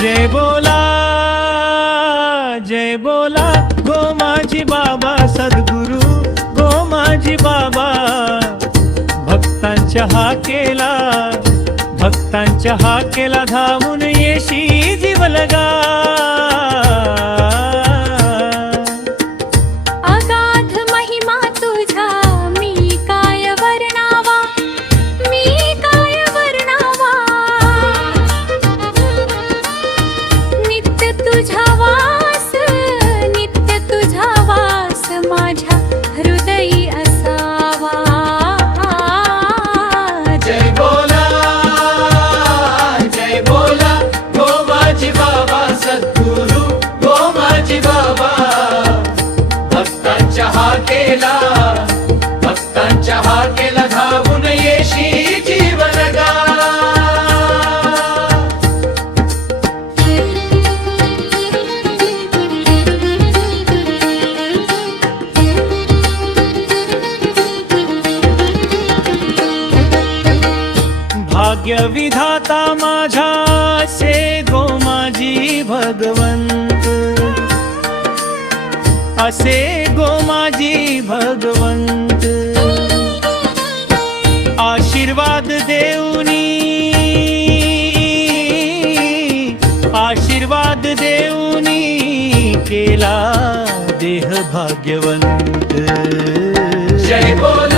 जय बोला जय बोला गो माझी बाबा सद्गुरु गो माझी बाबा. भक्तांच्या हा केला भक्तांच्या हा केला धावून येशी जीवलगा. तुझा वास नित्य तुझा वास माझ्या हृदयी असावा. जय बोला जय बोला गो बाबा सद्गुरु गो माझी बाबा. भक्तांच्या हा केला भक्तांच्या हा केला धावून येशी भाग्य विधाता माझा से गो माझी भगवंत. असे गो माझी भगवंत. आशीर्वाद देऊनी. आशीर्वाद देऊनी केला देह भाग्यवंत. जय बोला.